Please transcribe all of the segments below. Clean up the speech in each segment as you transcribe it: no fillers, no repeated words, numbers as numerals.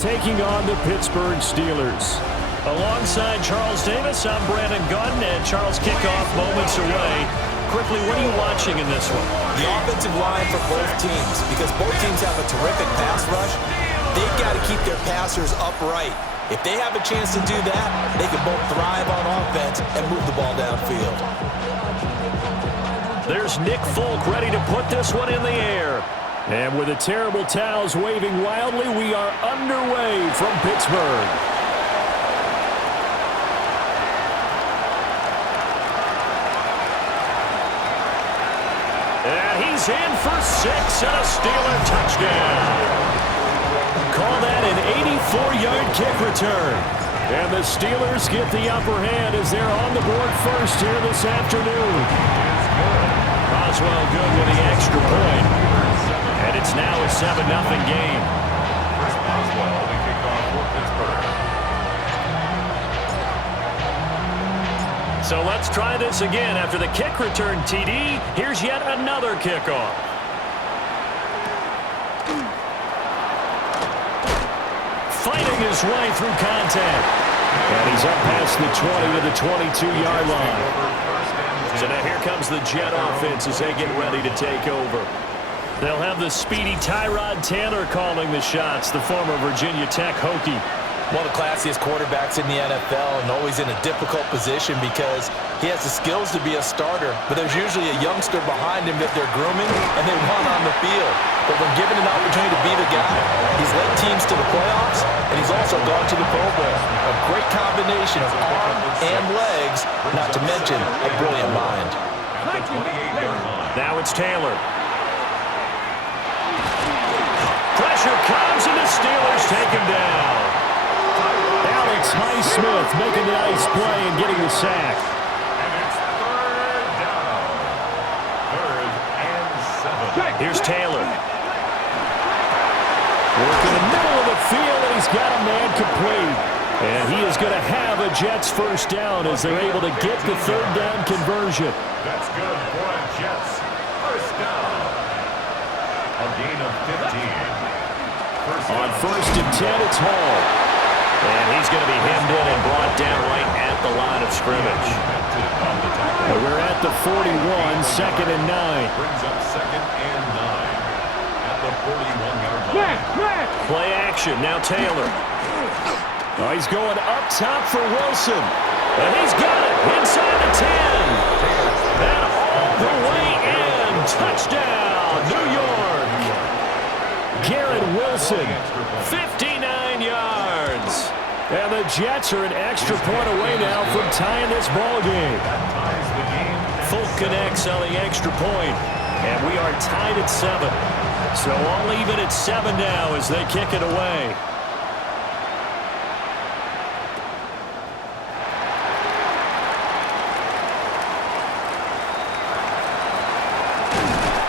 taking on the Pittsburgh Steelers. Alongside Charles Davis, I'm Brandon Gaudin, and Charles kickoff moments away. Quickly, what are you watching in this one? The offensive line for both teams, because both teams have a terrific pass rush. They've got to keep their passers upright. If they have a chance to do that, they can both thrive on offense and move the ball downfield. There's Nick Folk ready to put this one in the air. And with the terrible towels waving wildly, we are underway from Pittsburgh. And he's in for 6 and a Steeler touchdown. Call that an 84-yard kick return. And the Steelers get the upper hand as they're on the board first here this afternoon. Boswell good with the extra point. And it's now a 7-0 game. Chris Boswell, the kickoff for Pittsburgh. So let's try this again. After the kick return TD, here's yet another kickoff. Fighting his way through contact. And he's up past the 20 to the 22-yard line. So now here comes the Jet offense as they get ready to take over. They'll have the speedy Tyrod Taylor calling the shots, the former Virginia Tech Hokie. One of the classiest quarterbacks in the NFL and always in a difficult position because he has the skills to be a starter, but there's usually a youngster behind him that they're grooming and they want on the field. But when given an opportunity to be the guy, he's led teams to the playoffs and he's also gone to the Pro Bowl. A great combination of arm and legs, not to mention a brilliant mind. Now it's Taylor. Pressure comes and the Steelers take him down. Alex Highsmith making the nice play and getting the sack. And it's third down. 3rd and 7. Here's Taylor. Working the middle of the field, and he's got a man complete. And he is going to have a Jets first down as they're able to get the 3rd down conversion. That's good for a Jets first down. A gain of 15. On 1st and 10, it's Hall. And he's going to be hemmed in and brought down right at the line of scrimmage. And we're at the 41, 2nd and 9. Brings up 2nd and 9 at the 41-yard line. Play action, now Taylor. Oh, he's going up top for Wilson. And he's got it inside the 10. And all the way in. Touchdown, New York. Garrett Wilson. 59 yards. And the Jets are an extra point away now from tying this ball game. Folk connects on the extra point. And we are tied at 7. So all even at 7 now as they kick it away.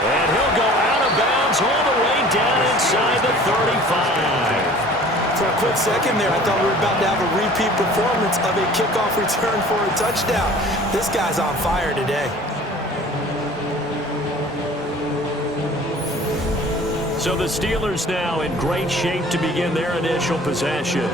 And he'll go out of bounds all the way down inside the 35. For a quick second there, I thought we were about to have a repeat performance of a kickoff return for a touchdown. This guy's on fire today. So the Steelers now in great shape to begin their initial possession.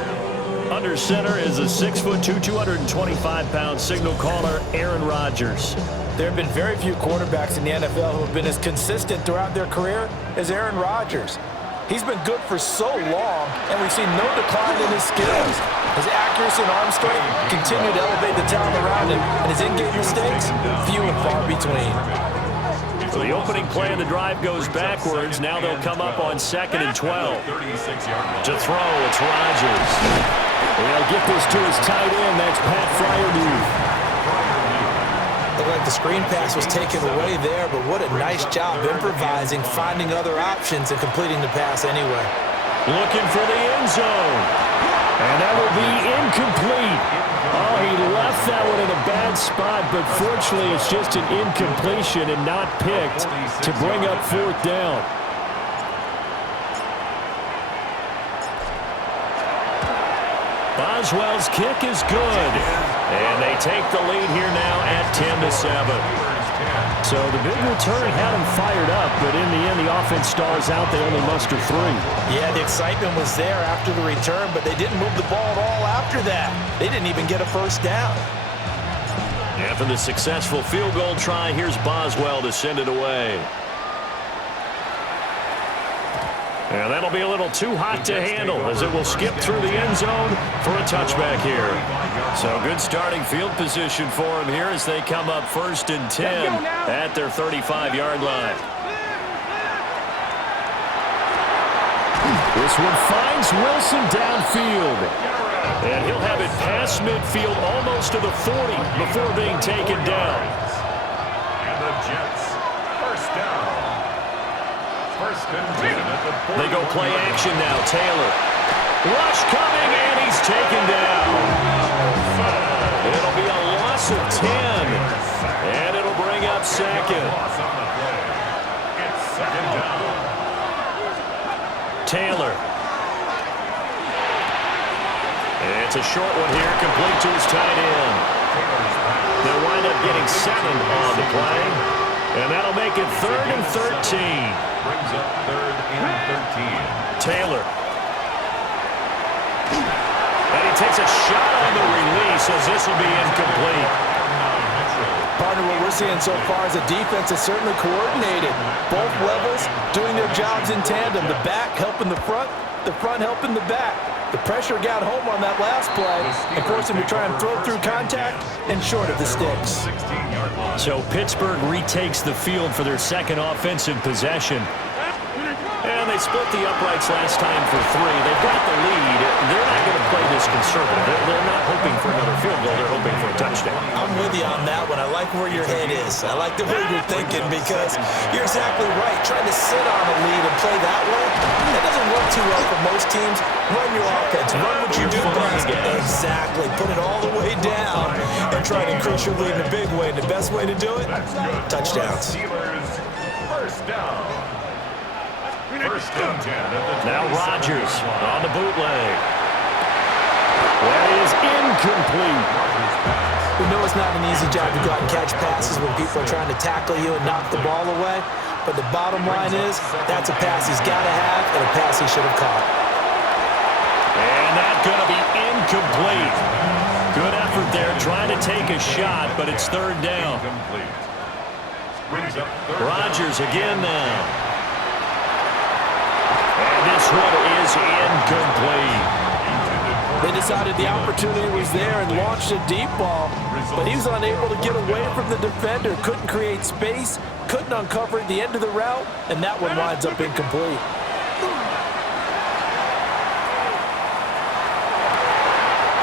Under center is a 6'2", 225-pound signal caller, Aaron Rodgers. There have been very few quarterbacks in the NFL who have been as consistent throughout their career as Aaron Rodgers. He's been good for so long, and we've seen no decline in his skills. His accuracy and arm strength continue to elevate the talent around him, and his in-game mistakes, few and far between. So the opening play of the drive goes backwards. Now they'll come up on 2nd and 12. To throw, it's Rodgers. They'll get this to his tight end. That's Pat Freiermuth. Looked like the screen pass was taken away there, but what a nice job improvising, finding other options, and completing the pass anyway. Looking for the end zone. And that will be incomplete. Oh, he left that one in a bad spot, but fortunately it's just an incompletion and not picked to bring up 4th down. Boswell's kick is good. And they take the lead here now at 10-7. So the big return had them fired up, but in the end, the offense stalls out. They only muster 3. Yeah, the excitement was there after the return, but they didn't move the ball at all after that. They didn't even get a first down. After the successful field goal try, here's Boswell to send it away. And that'll be a little too hot to handle as it will skip through the end zone for a touchback here. So good starting field position for them here as they come up 1st and 10 at their 35-yard line. This one finds Wilson downfield. And he'll have it past midfield almost to the 40 before being taken down. And the Jets, first down. 1st and 10 at the 40. They go play action now. Taylor. Rush coming, and he's taken down. It'll be a loss of 10. And it'll bring up 2nd. Loss on the play. It's 2nd down. Taylor. It's a short one here, complete to his tight end. They'll wind up getting 7 on the play. And that'll make it 3rd and 13. Brings up 3rd and 13. Taylor. And he takes a shot on the release as this will be incomplete. Partner, what we're seeing so far is a defense that's certainly coordinated. Both levels doing their jobs in tandem. The back helping the front helping the back. The pressure got home on that last play and forced him to try and throw through contact and short of the sticks. So Pittsburgh retakes the field for their 2nd offensive possession. And they split the uprights last time for 3. They've got the lead. They're not going to play this conservative. They're not hoping for another field goal. They're hoping for a touchdown. I'm with you on that one. I like where your head is. I like the way you're thinking because you're exactly right. Trying to sit on a lead and play that way, that doesn't work too well for most teams. Run your offense. Run what you do best. Exactly. Put it all the way down and try to increase your lead in a big way. And the best way to do it, touchdowns. Steelers, first down. 1st and 10 at the 27. Now Rodgers on the bootleg. That is incomplete. We know it's not an easy job to go out and catch passes when people are trying to tackle you and knock the ball away. But the bottom line is, that's a pass he's got to have and a pass he should have caught. And that's going to be incomplete. Good effort there trying to take a shot, but it's 3rd down. Rodgers again now. And this one is incomplete. They decided the opportunity was there and launched a deep ball, but he was unable to get away from the defender, couldn't create space, couldn't uncover at the end of the route, and that one winds up incomplete.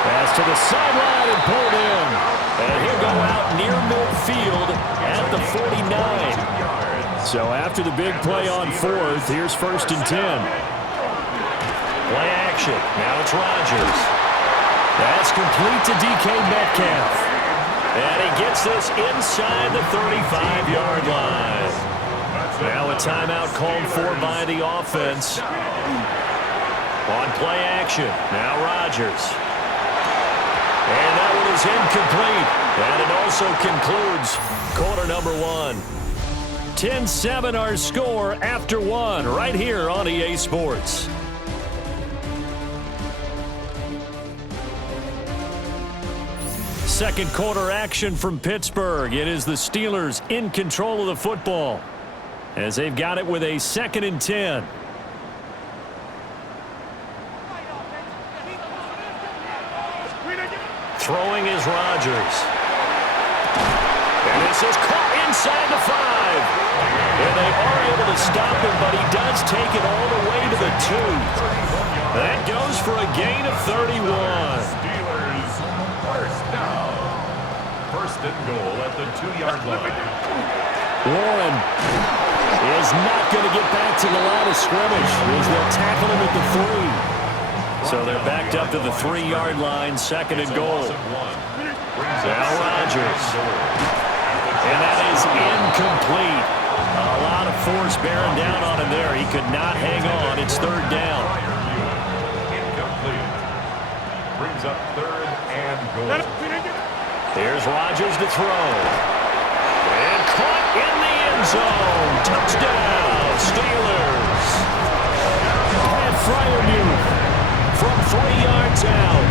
Pass to the sideline and pulled in. And he'll go out near midfield at the 49. So after the big play on 4th, here's 1st and 10. Play action. Now it's Rodgers. That's complete to DK Metcalf. And he gets this inside the 35-yard line. Now a timeout called for by the offense. On play action. Now Rodgers. And that one is incomplete. And it also concludes quarter number 1. 10-7 our score after 1 right here on EA Sports. Second quarter action from Pittsburgh. It is the Steelers in control of the football as they've got it with a 2nd and 10. Throwing is Rodgers. And this is caught inside the 5. And they are able to stop him, but he does take it all the way to the 2. That goes for a gain of 31. Steelers, first down. 1st and goal at the 2-yard line. Warren is not going to get back to the line of scrimmage as they'll tackle him at the 3. So they're backed up to the 3-yard line, 2nd and goal. Now Rodgers. And that is incomplete. A lot of force bearing down on him there. He could not hang on. It's 3rd down. Incomplete. Brings up 3rd and goal. Here's Rodgers to throw. And caught in the end zone. Touchdown, Steelers. Pat Fryermuth from 3 yards out.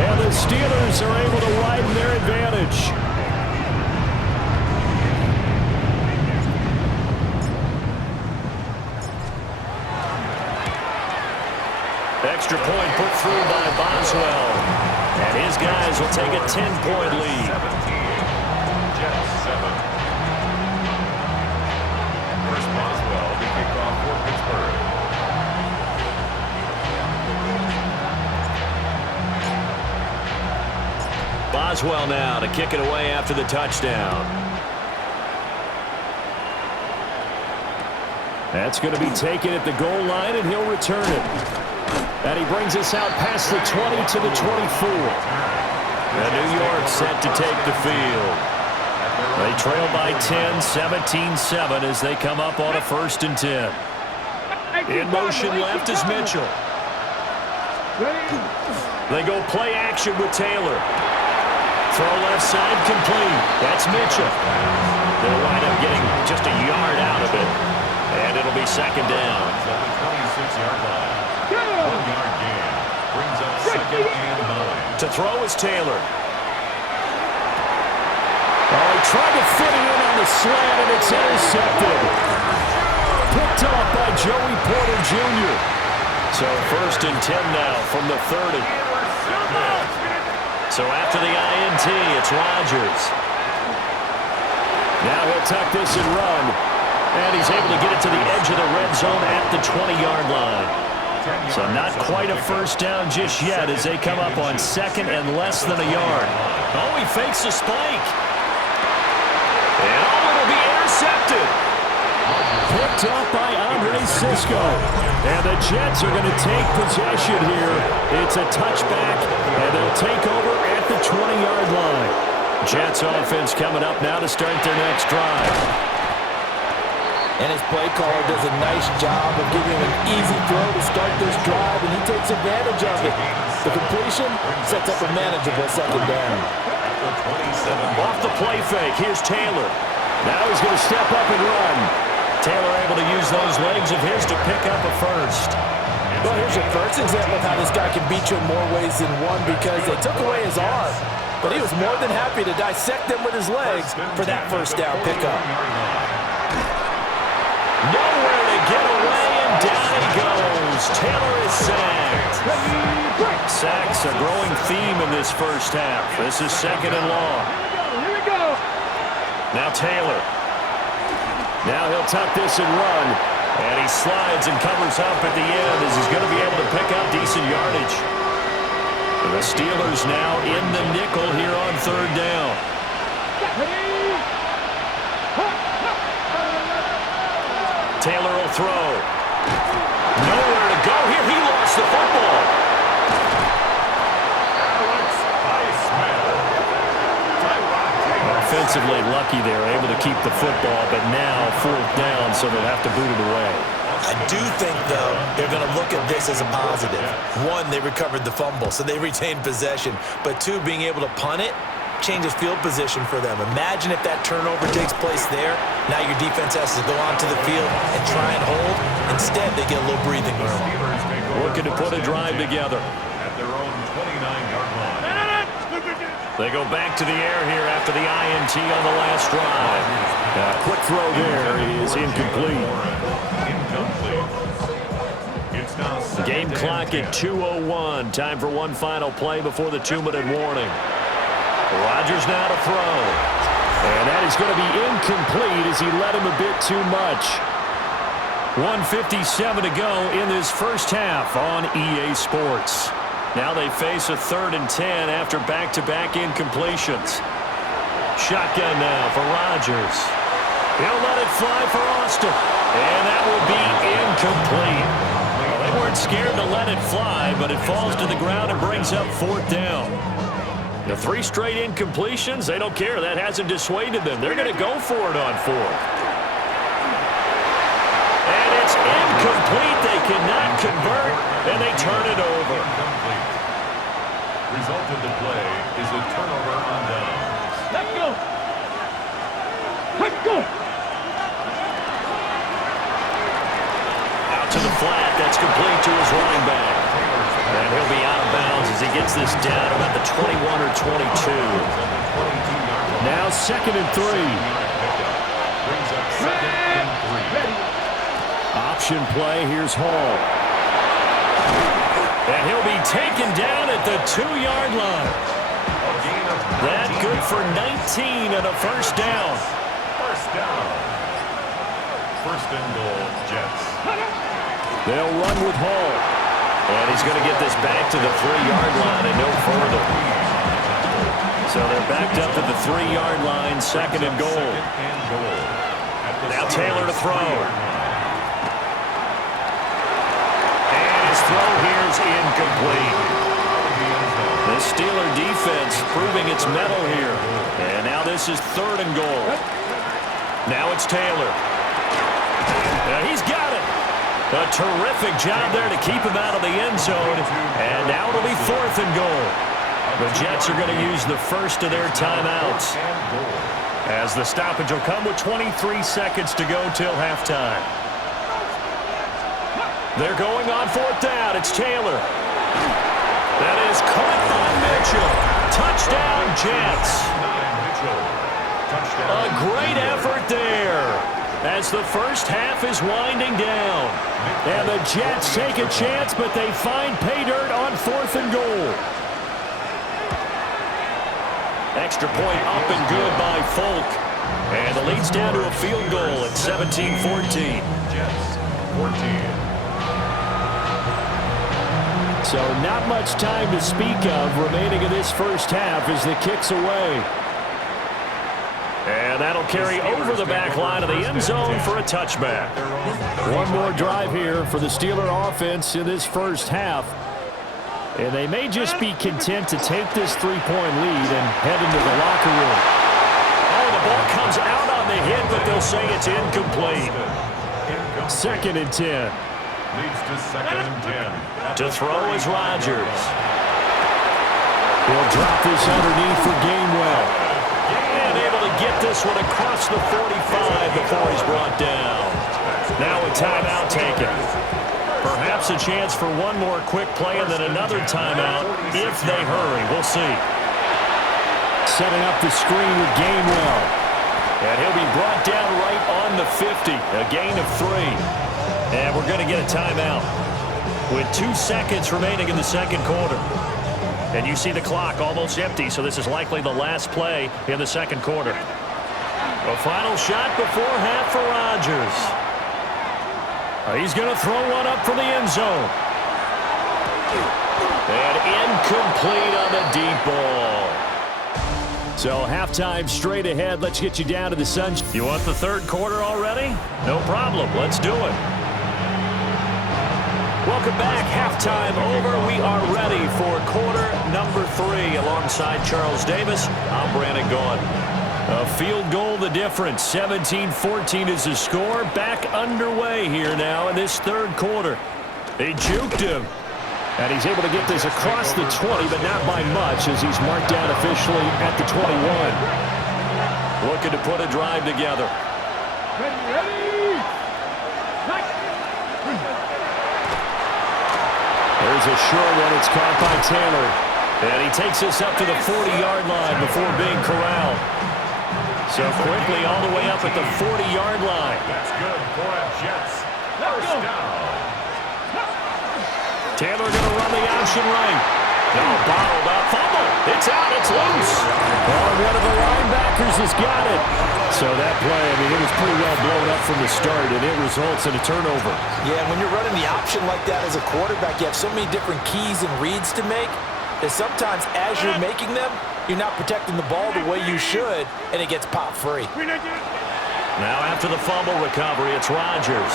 And the Steelers are able to widen their advantage. Extra point put through by Boswell. And his guys will take a 10-point lead. 17, Jets 7. First Boswell to kick off for Pittsburgh. Boswell now to kick it away after the touchdown. That's going to be taken at the goal line, and he'll return it. And he brings us out past the 20 to the 24. And New York set to take the field. They trail by 10, 17-7 as they come up on a 1st and 10. In motion left is Mitchell. They go play action with Taylor. Throw left side complete. That's Mitchell. They'll wind up getting just a yard out of it. And it'll be 2nd down. 26-yard line. 1-yard gain. Brings up 2nd and 9. To throw is Taylor. Oh, he tried to fit it in on the slant, and it's intercepted. Picked up by Joey Porter Jr. So 1st and 10 now from the 30. So after the INT, it's Rodgers. Now he'll tuck this and run. And he's able to get it to the edge of the red zone at the 20-yard line. So not quite a 1st down just yet as they come up on 2nd and less than a yard. Oh, he fakes a spike. And oh, it'll be intercepted. Picked up by Andre Sisco. And the Jets are going to take possession here. It's a touchback, and they'll take over at the 20-yard line. Jets offense coming up now to start their next drive. And his play caller does a nice job of giving him an easy throw to start this drive, and he takes advantage of it. The completion sets up a manageable 2nd down. Off the play fake, here's Taylor. Now he's going to step up and run. Taylor able to use those legs of his to pick up a 1st. Well, here's your first example of how this guy can beat you in more ways than one, because they took away his arm, but he was more than happy to dissect them with his legs for that 1st down pickup. Nowhere to get away, and down he goes. Taylor is sacked. Sacks a growing theme in this 1st half. This is 2nd and long. Here we go. Now Taylor. Now he'll tuck this and run. And he slides and covers up at the end as he's going to be able to pick up decent yardage. And the Steelers now in the nickel here on 3rd down. Taylor will throw. Nowhere to go here. He lost the football. Offensively lucky they're able to keep the football, but now 4th down, so they'll have to boot it away. I do think, though, they're going to look at this as a positive. 1, they recovered the fumble, so they retained possession. But 2, being able to punt it changes field position for them. Imagine if that turnover takes place there. Now your defense has to go onto the field and try and hold. Instead, they get a little breathing room. Working to put a drive together. At their own 29-yard line. They go back to the air here after the INT on the last drive. Quick throw there is incomplete. It's now Game clock at 2:01. Time for one final play before the 2-minute warning. Rodgers now to throw. And that is going to be incomplete as he led him a bit too much. 1:57 to go in this 1st half on EA Sports. Now they face a 3rd and 10 after back-to-back incompletions. Shotgun now for Rodgers. He'll let it fly for Austin. And that will be incomplete. Well, they weren't scared to let it fly, but it falls to the ground and brings up 4th down. The 3 straight incompletions, they don't care. That hasn't dissuaded them. They're going to go for it on 4th. And it's incomplete. They cannot convert, and they turn it over. Result of the play is a turnover on downs. Let's go. gets this down about the 21 or 22. Now 2nd and 3. Option play. Here's Hall. And he'll be taken down at the 2-yard line. That good for 19 and a first down. First down. First and goal, Jets. They'll run with Hall. And he's going to get this back to the 3-yard line and no further. So they're backed up to the 3-yard line, 2nd and goal. Now Taylor to throw. And his throw here is incomplete. The Steeler defense proving its mettle here. And now this is 3rd and goal. Now it's Taylor. And he's got it. A terrific job there to keep him out of the end zone. And now it'll be 4th and goal. The Jets are going to use the first of their timeouts, as the stoppage will come with 23 seconds to go till halftime. They're going on 4th down. It's Taylor. That is caught by Mitchell. Touchdown, Jets. A great effort there, as the first half is winding down. And the Jets take a chance, but they find pay dirt on 4th and goal. Extra point up and good by Folk. And the lead's down to a field goal at 17-14. Jets, 14. So not much time to speak of remaining in this first half as the kick's away. And that'll carry over the back line of the end zone for a touchback. One more drive here for the Steeler offense in this first half. And they may just be content to take this 3-point lead and head into the locker room. Oh, the ball comes out on the hit, but they'll say it's incomplete. 2nd and 10. Leads to 2nd and 10. To throw is Rodgers. He'll drop this underneath for Gainwell. And able to get this one across the 45 before he's brought down. Now a timeout taken. Perhaps a chance for one more quick play and then another timeout if they hurry. We'll see. Setting up the screen with Gainwell. And he'll be brought down right on the 50. A gain of 3. And we're going to get a timeout with 2 seconds remaining in the second quarter. And you see the clock almost empty, so this is likely the last play in the second quarter. A final shot before half for Rodgers. He's going to throw one up for the end zone. And incomplete on the deep ball. So halftime straight ahead. Let's get you down to the Suns. You want the third quarter already? No problem. Let's do it. Welcome back. Halftime over. We are ready for quarter number 3 alongside Charles Davis. I'm Brandon Gaughan. A field goal the difference. 17-14 is the score. Back underway here now in this third quarter. They juked him. And he's able to get this across the 20, but not by much as he's marked down officially at the 21. Looking to put a drive together. There's a short one. It's caught by Taylor. And he takes this up to the 40-yard line before being corralled. So quickly all the way up at the 40-yard line. That's good for a Jets. First down. Taylor going to run the option right. No, bottled up. Fumble. It's out. It's loose. Oh, one of the linebackers has got it. So that play, I mean, it was pretty well blown up from the start, and it results in a turnover. Yeah, and when you're running the option like that as a quarterback, you have so many different keys and reads to make that sometimes as you're making them, you're not protecting the ball the way you should, and it gets popped free. Now after the fumble recovery, it's Rodgers.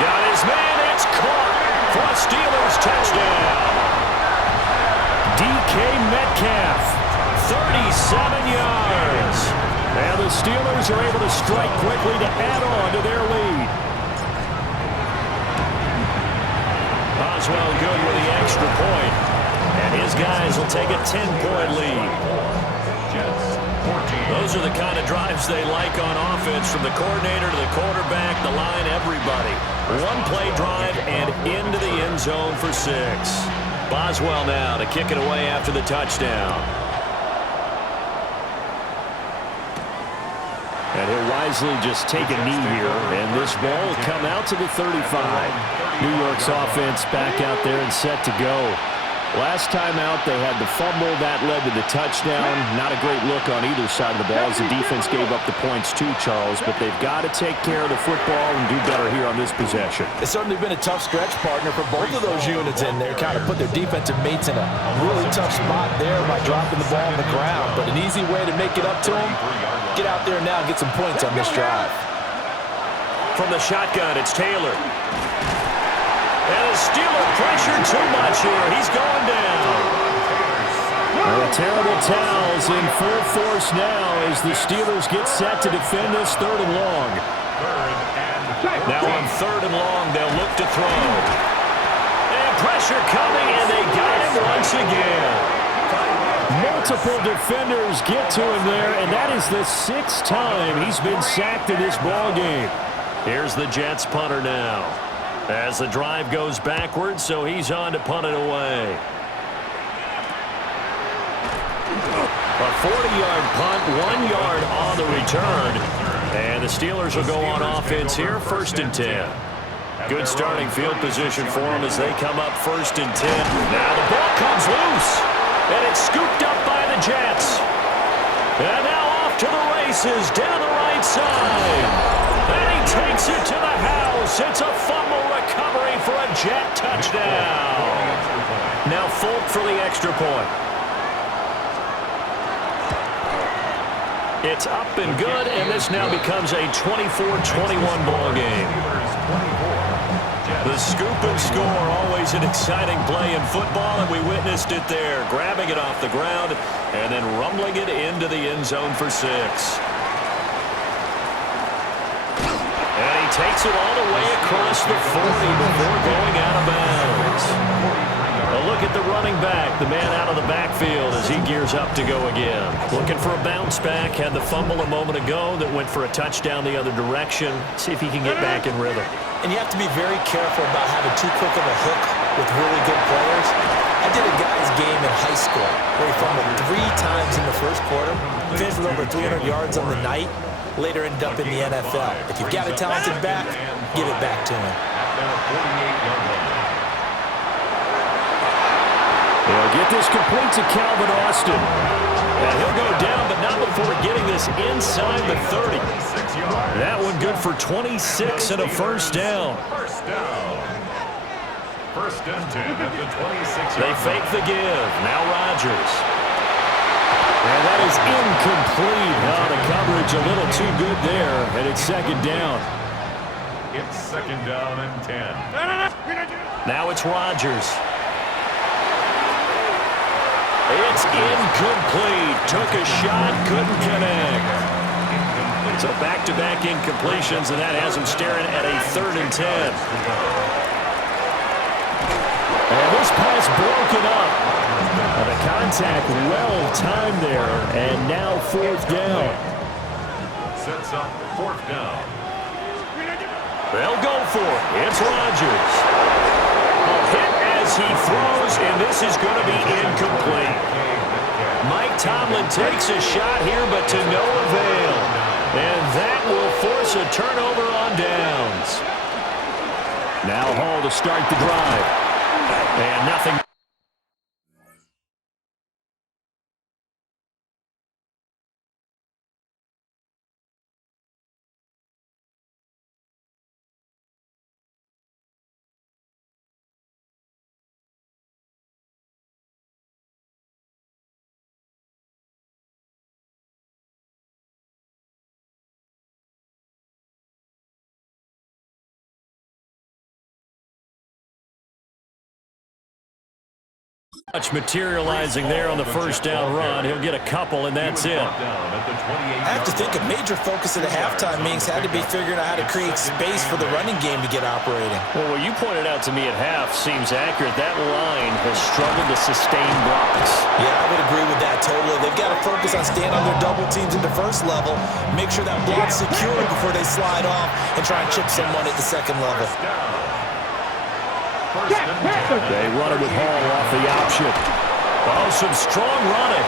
Got his man. It's caught for a Steelers touchdown. DK Metcalf, 37 yards. And the Steelers are able to strike quickly to add on to their lead. Oswell good with the extra point. And his guys will take a 10-point lead. Those are the kind of drives they like on offense, from the coordinator to the quarterback, the line, everybody. One play drive and into the end zone for 6. Boswell now to kick it away after the touchdown. And he'll wisely just take a knee here, and this ball will come out to the 35. New York's offense back out there and set to go. Last time out, they had the fumble. That led to the touchdown. Not a great look on either side of the ball as the defense gave up the points too, Charles, but they've got to take care of the football and do better here on this possession. It's certainly been a tough stretch, partner, for both of those units in there. Kind of put their defensive mates in a really tough spot there by dropping the ball on the ground. But an easy way to make it up to them, get out there now and get some points on this drive. From the shotgun, it's Taylor. And the Steeler pressure too much here. He's going down. Terrible towels in full force now as the Steelers get set to defend this 3rd and long. Now on 3rd and long, they'll look to throw. And pressure coming, and they got him once again. Multiple defenders get to him there, and that is the 6th time he's been sacked in this ball game. Here's the Jets punter now. As the drive goes backwards, so he's on to punt it away. A 40-yard punt, 1 yard on the return. And the Steelers will go on offense here, 1st and 10. Good starting field position for them as they come up 1st and 10. Now the ball comes loose, and it's scooped up by the Jets. And now off to the races down the right side. And he takes it to the house. It's a fumble recovery for a Jet touchdown. Now Folk for the extra point. It's up and good, and this now becomes a 24-21 ball game. The scoop and score, always an exciting play in football, and we witnessed it there, grabbing it off the ground and then rumbling it into the end zone for 6. And he takes it all the way across the 40 before going out of bounds. A look at the running back, the man out of the backfield as he gears up to go again. Looking for a bounce back, had the fumble a moment ago that went for a touchdown the other direction. See if he can get back in rhythm. And you have to be very careful about having too quick of a hook with really good players. I did a guy's game in high school where he fumbled 3 times in the first quarter, finished with over 300 yards on the night, later ended up in the NFL. If you've got a talented back, give it back to him. They'll get this complete to Calvin Austin. And he'll go down, but not before getting this inside the 30. That one good for 26 and a first down. First and 10 at the 26. They fake the give. Now Rodgers. And that is incomplete. The coverage a little too good there, and it's 2nd down. It's 2nd down and 10. Now it's Rodgers. It's incomplete. Took a shot, couldn't connect. So back-to-back incompletions, and that has him staring at a 3rd and 10. And this pass broken up. The contact well-timed there, and now 4th down. Sets up 4th down. They'll go for it. It's Rodgers. A hit as he throws, and this is going to be incomplete. Mike Tomlin takes a shot here, but to no avail. And that will force a turnover on downs. Now Hall to start the drive. And nothing. Much materializing there on the first down run. He'll get a couple, and that's it. I have to think a major focus of the halftime meetings had to be figuring out how to create space for the running game to get operating. Well, what you pointed out to me at half seems accurate. That line has struggled to sustain blocks. Yeah, I would agree with that totally. They've got to focus on staying on their double teams at the first level, make sure that block's secure before they slide off and try and chip someone at the second level. They run it with Hall off the option. Oh, some strong running.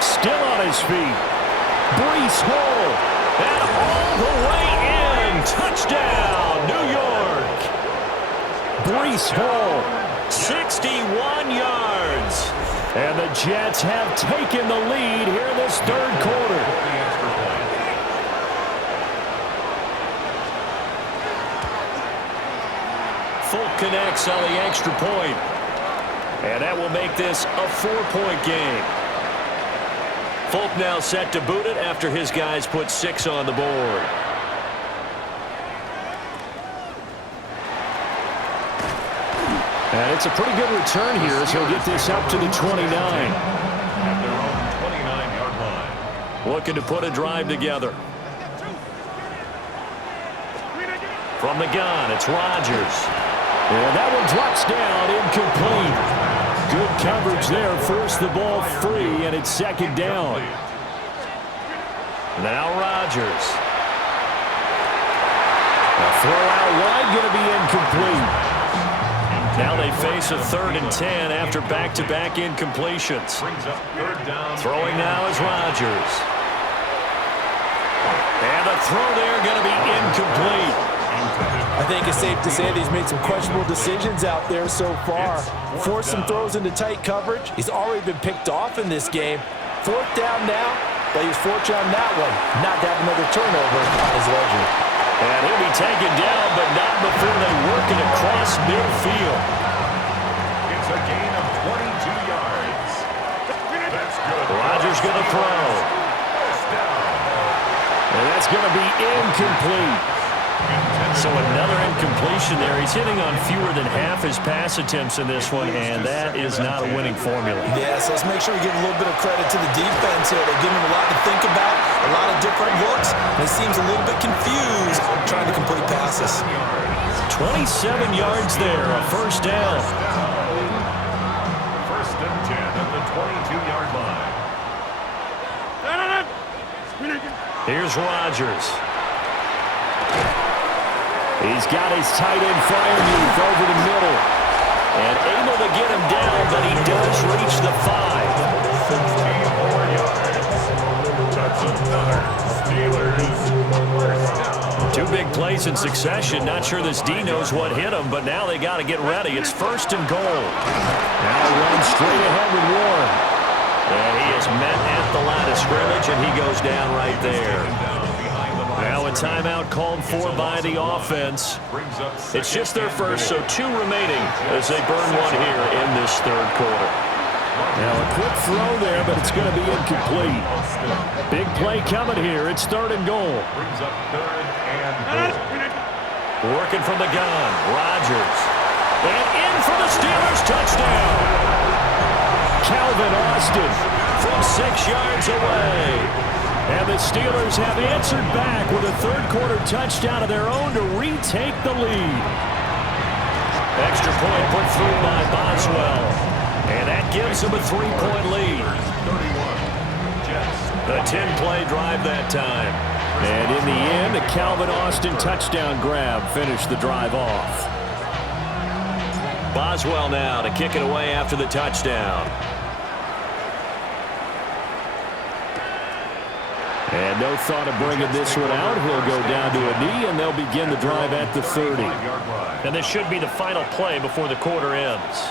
Still on his feet. Breece Hall. And all the way in. Touchdown, New York. Breece Hall. 61 yards. And the Jets have taken the lead here in this third quarter. Folk connects on the extra point. And that will make this a 4-point game. Folk now set to boot it after his guys put 6 on the board. And it's a pretty good return here as he'll get this up to the 29. At their own 29-yard line. Looking to put a drive together. From the gun, it's Rodgers. And that one drops down, incomplete. Good coverage there, forced the ball free, and it's second down. Now Rodgers. A throw out wide, going to be incomplete. Now they face a 3rd and 10 after back-to-back incompletions. Brings up 3rd down. Throwing now is Rodgers. And the throw there going to be incomplete. I think it's safe to say that he's made some questionable decisions out there so far. Forced some throws into tight coverage. He's already been picked off in this game. 4th down now, but he was fortunate on that one, not to have another turnover on his ledger. And he'll be taken down, but not before they work it across midfield. It's a gain of 22 yards. That's good. Rodgers going to throw. And that's going to be incomplete. So another incompletion there. He's hitting on fewer than half his pass attempts in this one, and that is not a winning formula. Yeah, so let's make sure we give a little bit of credit to the defense here. They're giving him a lot to think about, a lot of different looks, and he seems a little bit confused trying to complete passes. 27 yards there, a first down. 1st and 10 at the 22-yard line. Here's Rodgers. He's got his tight end Freiermuth over the middle. And able to get him down, but he does reach the 5. 16 more yards. That's another Steelers first down. 2 big plays in succession. Not sure this D knows what hit him, but now they got to get ready. It's 1st and goal. Now run straight ahead with Warren. And he is met at the line of scrimmage, and he goes down right there. Now a timeout called for by the offense. It's just their first, so 2 remaining as they burn one here in this third quarter. Now a quick throw there, but it's going to be incomplete. Big play coming here. It's 3rd and goal. Brings up 3rd and goal. Working from the gun, Rodgers. And in for the Steelers touchdown. Calvin Austin From 6 yards away. And the Steelers have answered back with a third quarter touchdown of their own to retake the lead. Extra point put through by Boswell. And that gives them a 3-point lead. 31. Jets. A 10-play drive that time. And in the end, a Calvin Austin touchdown grab finished the drive off. Boswell now to kick it away after the touchdown. And no thought of bringing this one out. He'll go down to a knee, and they'll begin the drive at the 30. And this should be the final play before the quarter ends.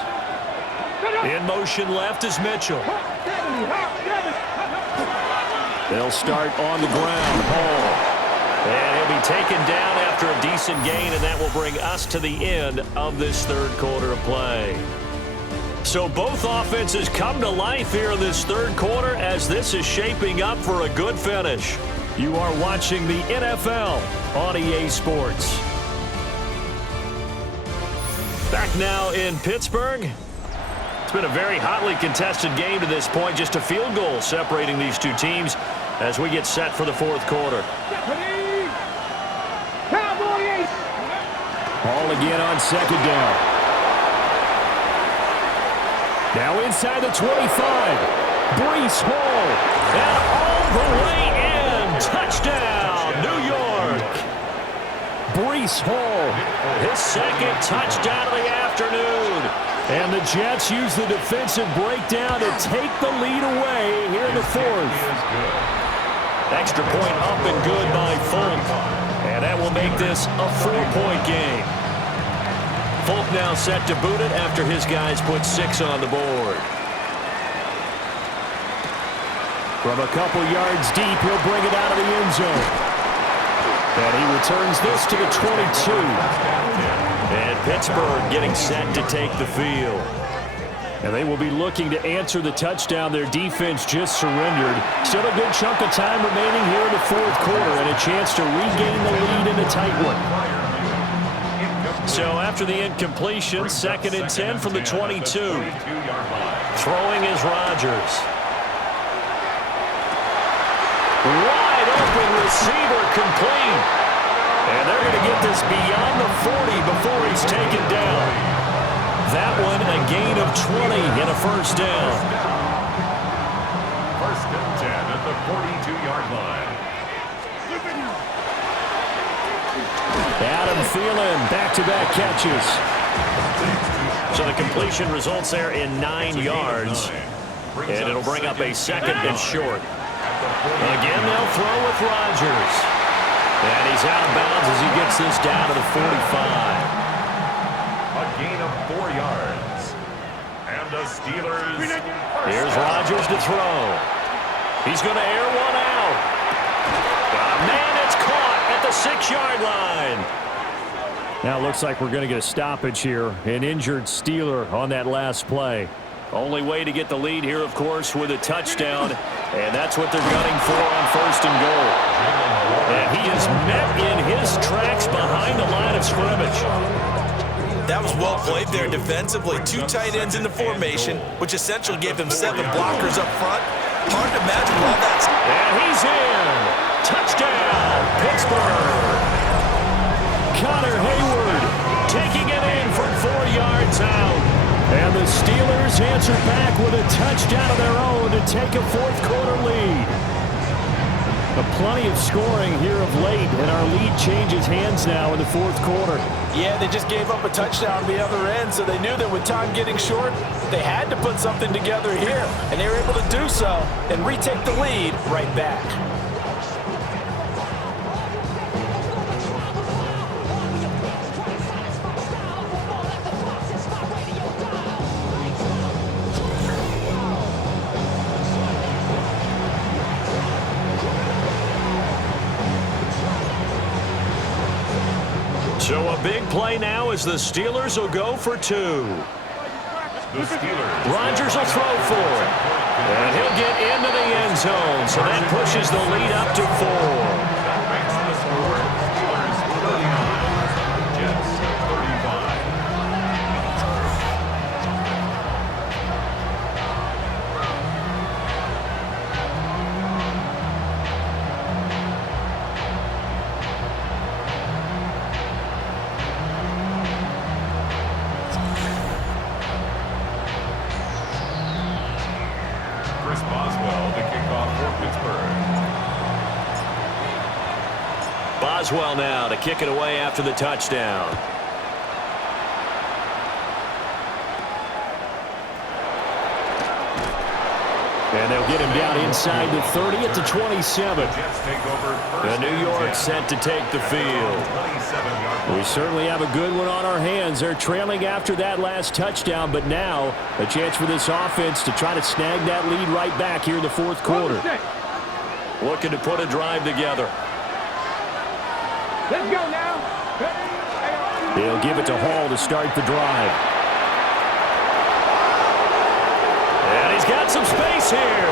In motion left is Mitchell. They'll start on the ground. Hall. And he'll be taken down after a decent gain, and that will bring us to the end of this third quarter of play. So both offenses come to life here in this third quarter as this is shaping up for a good finish. You are watching the NFL on EA Sports. Back now in Pittsburgh. It's been a very hotly contested game to this point. Just a field goal separating these two teams as we get set for the fourth quarter. Hall again on 2nd down. Now inside the 25. Breece Hall. And all the way in. Touchdown, New York. Breece Hall. His second touchdown of the afternoon. And the Jets use the defensive breakdown to take the lead away here in the fourth. Extra point up and good by Folk. And that will make this a 4-point game. Folk now set to boot it after his guys put 6 on the board. From a couple yards deep, he'll bring it out of the end zone. And he returns this to the 22. And Pittsburgh getting set to take the field. And they will be looking to answer the touchdown their defense just surrendered. Still a good chunk of time remaining here in the fourth quarter and a chance to regain the lead in a tight one. So after the incompletion, 2nd and 10 from the 22. Throwing is Rodgers. Wide open receiver complete. And they're going to get this beyond the 40 before he's taken down. That one a gain of 20 and a first down. 1st and 10 at the 42-yard line. Adam Thielen, back-to-back catches. So the completion results there in 9 yards. And it'll bring up a 2nd and short. Again, they'll throw with Rodgers. And he's out of bounds as he gets this down to the 45. A gain of 4 yards. And the Steelers. Here's Rodgers to throw. He's going to air one out. Man, it's caught at the 6-yard line. Now it looks like we're going to get a stoppage here. An injured Steeler on that last play. Only way to get the lead here, of course, with a touchdown. And that's what they're gunning for on 1st and goal. And he is met in his tracks behind the line of scrimmage. That was well played there defensively. 2 tight ends in the formation, which essentially gave them 7 blockers up front. Hard to imagine all that. And he's in. Touchdown, Pittsburgh. Connor Hayward Taking it in from 4 yards out. And the Steelers answer back with a touchdown of their own to take a fourth-quarter lead. Plenty of scoring here of late, and our lead changes hands now in the fourth quarter. Yeah, they just gave up a touchdown on the other end, so they knew that with time getting short, they had to put something together here, and they were able to do so and retake the lead right back. So a big play now as the Steelers will go for 2. The Steelers. Rodgers will throw for it. And he'll get into the end zone. So that pushes the lead up to 4. That makes the score Steelers 39. Jets 35. Boswell now to kick it away after the touchdown. And they'll get him down inside the 30 at the 27. The New York set to take the field. We certainly have a good one on our hands. They're trailing after that last touchdown, but now a chance for this offense to try to snag that lead right back here in the fourth quarter. Looking to put a drive together. Let's go now. They'll give it to Hall to start the drive. And he's got some space here.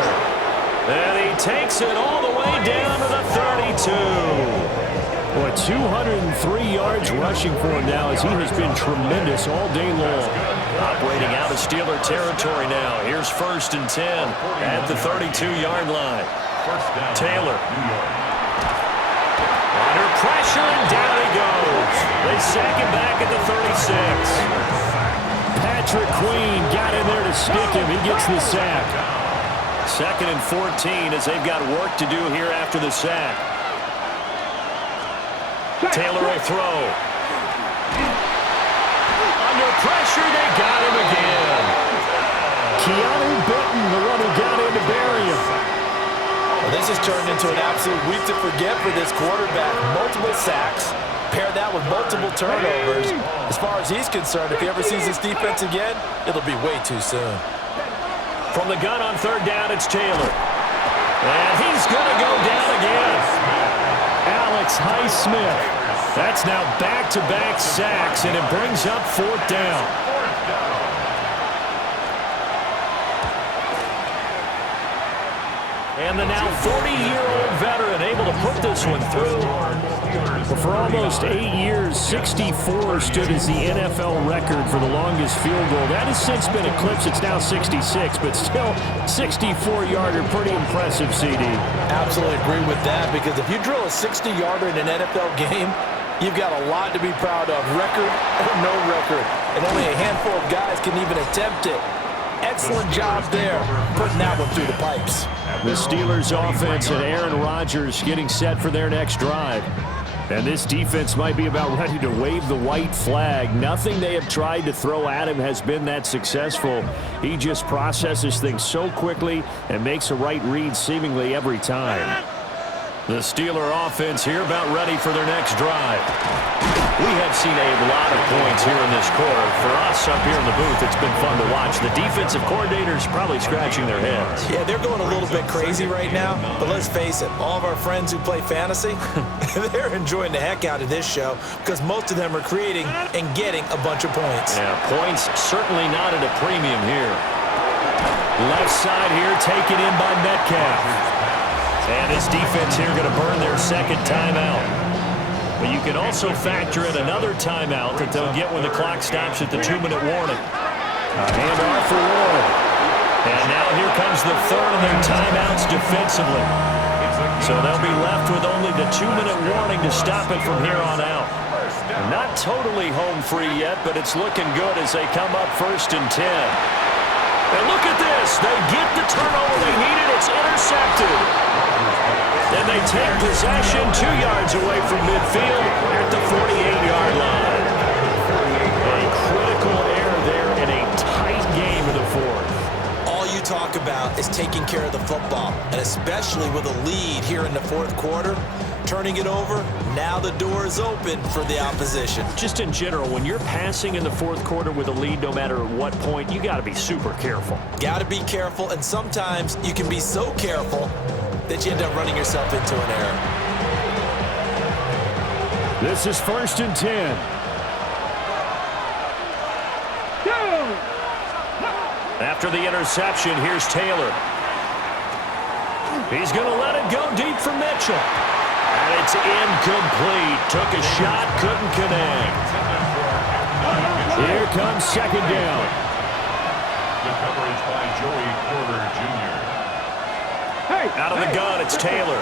And he takes it all the way down to the 32. Boy, 203 yards rushing for him now as he has been tremendous all day long. Operating out of Steeler territory now. Here's 1st and 10 at the 32-yard line. Taylor. Under pressure, and down he goes. They sack him back at the 36. Patrick Queen got in there to stick him. He gets the sack. 2nd and 14 as they've got work to do here after the sack. Taylor will throw. Under pressure, they got him again. Keanu Benton, the one who got in to bury him. Well, this has turned into an absolute week to forget for this quarterback. Multiple sacks. Pair that with multiple turnovers. As far as he's concerned, if he ever sees this defense again, it'll be way too soon. From the gun on third down, it's Taylor. And he's going to go down again. Alex Highsmith. That's now back-to-back sacks, and it brings up fourth down. And the now 40-year-old veteran able to put this one through. Well, for almost 8 years, 64 stood as the NFL record for the longest field goal. That has since been eclipsed. It's now 66, but still 64-yarder. Pretty impressive, CD. Absolutely agree with that, because if you drill a 60-yarder in an NFL game, you've got a lot to be proud of, record or no record. And only a handful of guys can even attempt it. Excellent job there, putting that one through the pipes. The Steelers offense and Aaron Rodgers getting set for their next drive. And this defense might be about ready to wave the white flag. Nothing they have tried to throw at him has been that successful. He just processes things so quickly and makes a right read seemingly every time. The Steeler offense here about ready for their next drive. We have seen a lot of points here in this quarter. For us up here in the booth, it's been fun to watch. The defensive coordinators probably scratching their heads. Yeah, they're going a little bit crazy right now, but let's face it, all of our friends who play fantasy, they're enjoying the heck out of this show because most of them are creating and getting a bunch of points. Yeah, points certainly not at a premium here. Left side here taken in by Metcalf. And this defense here going to burn their second timeout. But you can also factor in another timeout that they'll get when the clock stops at the 2-minute warning. Handoff for Warren. And now here comes the third of their timeouts defensively. So they'll be left with only the 2-minute warning to stop it from here on out. Not totally home free yet, but it's looking good as they come up 1st and 10. And look at this. They get the turnover they needed. It's intercepted. And they take possession 2 yards away from midfield at the 48-yard line. A critical error there in a tight game in the fourth. All you talk about is taking care of the football, and especially with a lead here in the fourth quarter, turning it over, now the door is open for the opposition. Just in general, when you're passing in the fourth quarter with a lead, no matter at what point, you got to be super careful. Got to be careful, and sometimes you can be so careful that you end up running yourself into an error. This is 1st and 10. After the interception, here's Taylor. He's going to let it go deep for Mitchell. And it's incomplete. Took a shot, couldn't connect. Here comes 2nd down. The coverage by Joey Porter Jr. Out of the gun, it's Taylor.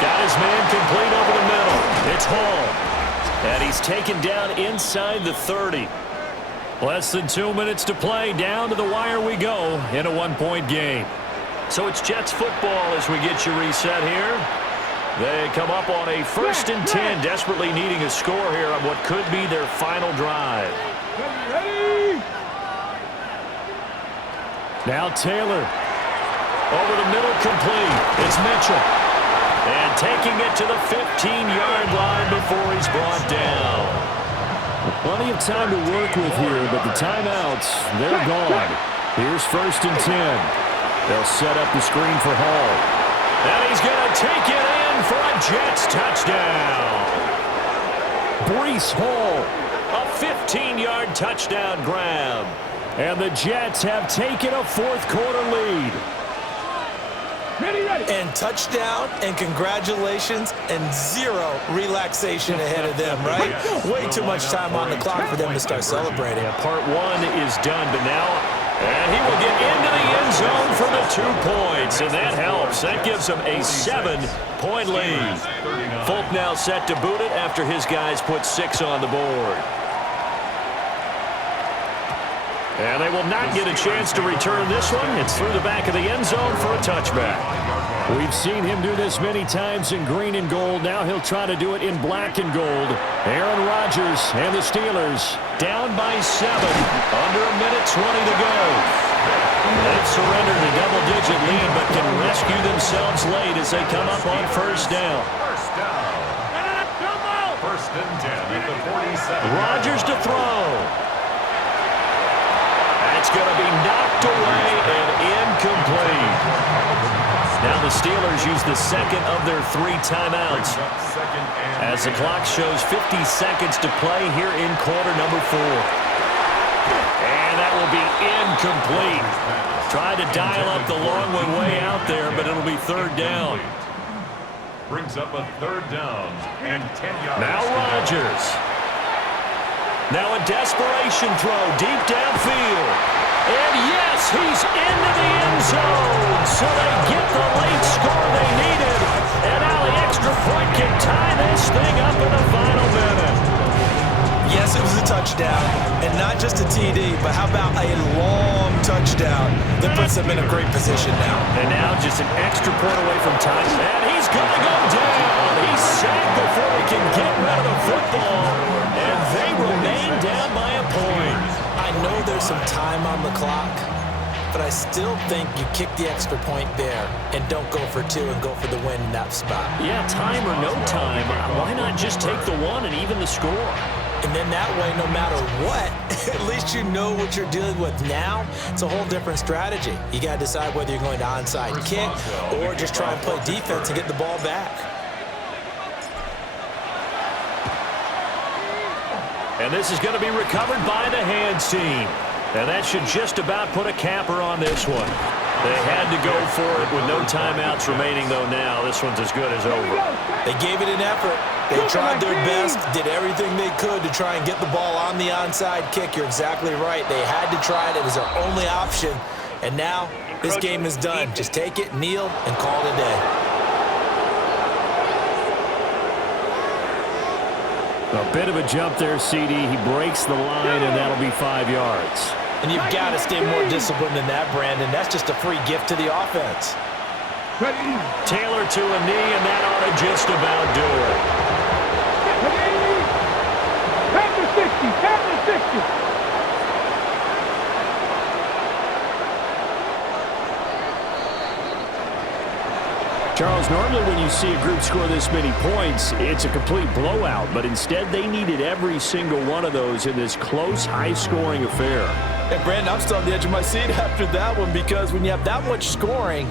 Got his man complete over the middle. It's Hall. And he's taken down inside the 30. Less than 2 minutes to play. Down to the wire we go in a 1-point game. So it's Jets football as we get you reset here. They come up on a 1st and 10, desperately needing a score here on what could be their final drive. Now Taylor. Over the middle, complete. It's Mitchell. And taking it to the 15-yard line before he's brought down. Plenty of time to work with here, but the timeouts, they're gone. Here's 1st and 10. They'll set up the screen for Hall. And he's going to take it in for a Jets touchdown. Breece Hall. A 15-yard touchdown grab. And the Jets have taken a fourth quarter lead. And touchdown, and congratulations, and zero relaxation ahead of them, right? Way too much time on the clock for them to start celebrating. Yeah, part one is done, but now, and he will get into the end zone for the 2 points, and that helps. That gives them a 7-point lead. Folk now set to boot it after his guys put 6 on the board. And they will not get a chance to return this one. It's through the back of the end zone for a touchback. We've seen him do this many times in green and gold. Now he'll try to do it in black and gold. Aaron Rodgers and the Steelers down by 7. Under a minute 20 to go. They've surrendered a double-digit lead, but can rescue themselves late as they come up on first down. First down. First and 10 at the 47. Rodgers to throw. That's going to be knocked away and incomplete. Now the Steelers use the second of their 3 timeouts as the clock shows 50 seconds to play here in quarter number 4. And that will be incomplete. Tried to dial up the long one way out there, but it'll be third down. Brings up a third down and 10 yards. Now Rodgers. Now a desperation throw deep downfield. And yes, he's into the end zone. So they get the late score they needed. And now the extra point can tie this thing up in the final minute. Yes, it was a touchdown, and not just a TD, but how about a long touchdown that puts them in a great position now. And now just an extra point away from time. And he's going to go down. He's sacked before he can get rid of the football. And they remain down by a point. I know there's some time on the clock, but I still think you kick the extra point there and don't go for 2 and go for the win in that spot. Yeah, time or no time, why not just take the 1 and even the score? And then that way, no matter what, at least you know what you're dealing with now. It's a whole different strategy. You got to decide whether you're going to onside kick or just try and play defense and get the ball back. And this is going to be recovered by the hands team. And that should just about put a capper on this one. They had to go for it with no timeouts remaining, though. Now this one's as good as over. They gave it an effort. They tried their best, did everything they could to try and get the ball on the onside kick. You're exactly right. They had to try it. It was their only option. And now this game is done. Just take it, kneel, and call it a day. A bit of a jump there, CD. He breaks the line, and that'll be 5 yards. And you've got to stay more disciplined than that, Brandon. That's just a free gift to the offense. Taylor to a knee, and that ought to just about do it. Count to 60. Charles, normally when you see a group score this many points, it's a complete blowout. But instead, they needed every single one of those in this close, high-scoring affair. And, Brandon, I'm still on the edge of my seat after that one because when you have that much scoring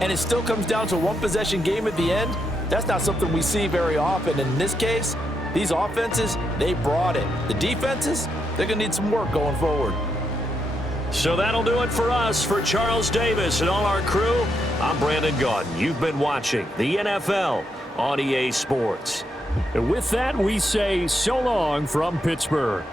and it still comes down to a one-possession game at the end, that's not something we see very often. And in this case, these offenses, they brought it. The defenses, they're going to need some work going forward. So that'll do it for us. For Charles Davis and all our crew, I'm Brandon Gaudin. You've been watching the NFL on EA Sports. And with that, we say so long from Pittsburgh.